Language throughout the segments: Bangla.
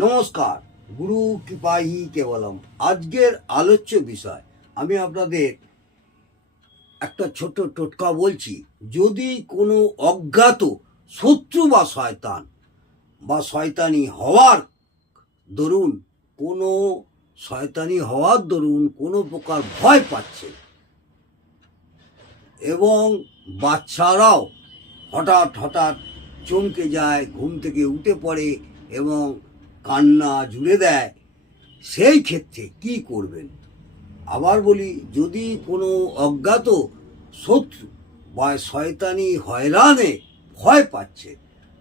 নমস্কার, গুরু কৃপাহি কেবলম। আজকের আলোচ্য বিষয় আমি আপনাদের একটা ছোট টোটকা বলছি। যদি কোনো অজ্ঞাত শত্রু বা শয়তান বা শয়তানি হওয়ার দরুন কোনো প্রকার ভয় পাচ্ছে এবং বাচ্চারাও হঠাৎ হঠাৎ চমকে যায়, ঘুম থেকে উঠে পড়ে এবং কান্না জুড়ে দেয়, সেই ক্ষেত্রে কি করবেন? আবার বলি, যদি কোনো অজ্ঞাত শত্রু বা শয়তানি হয়রানে ভয় পাচ্ছে,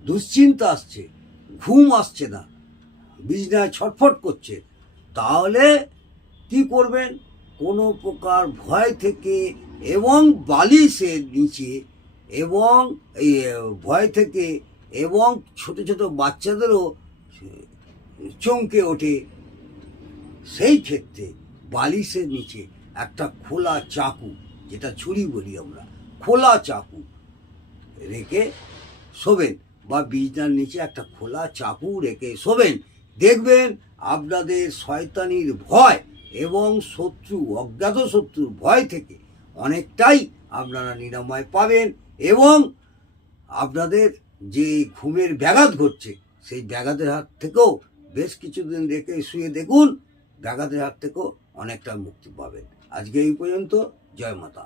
দুশ্চিন্তা আসছে, ঘুম আসছে না, বিছানায় ছটফট করছে, তাহলে কি করবেন? কোনো প্রকার ভয় থেকে এবং বালিশের নিচে এবং এই ভয় থেকে এবং ছোট ছোট বাচ্চাদেরও চমকে ওঠে, সেই ক্ষেত্রে বালিশের নিচে একটা খোলা চাকু, যেটা ছুরি বলি আমরা, খোলা চাকু রেখে শোবেন, বা বিছানার নিচে একটা খোলা চাকু রেখে শোবেন। দেখবেন আপনাদের শয়তানির ভয় এবং অজ্ঞাত শত্রুর ভয় থেকে অনেকটাই আপনারা নিরাময় পাবেন এবং আপনাদের যে ঘুমের ব্যাঘাত ঘটছে, সেই ব্যাঘাতের হাত থেকেও বেশ কিছুদিন রেখে শুয়ে দেখুন, ব্যাঘাতের হাত থেকেও অনেকটা মুক্তি পাবেন। আজকে এই পর্যন্ত। জয় মাতা।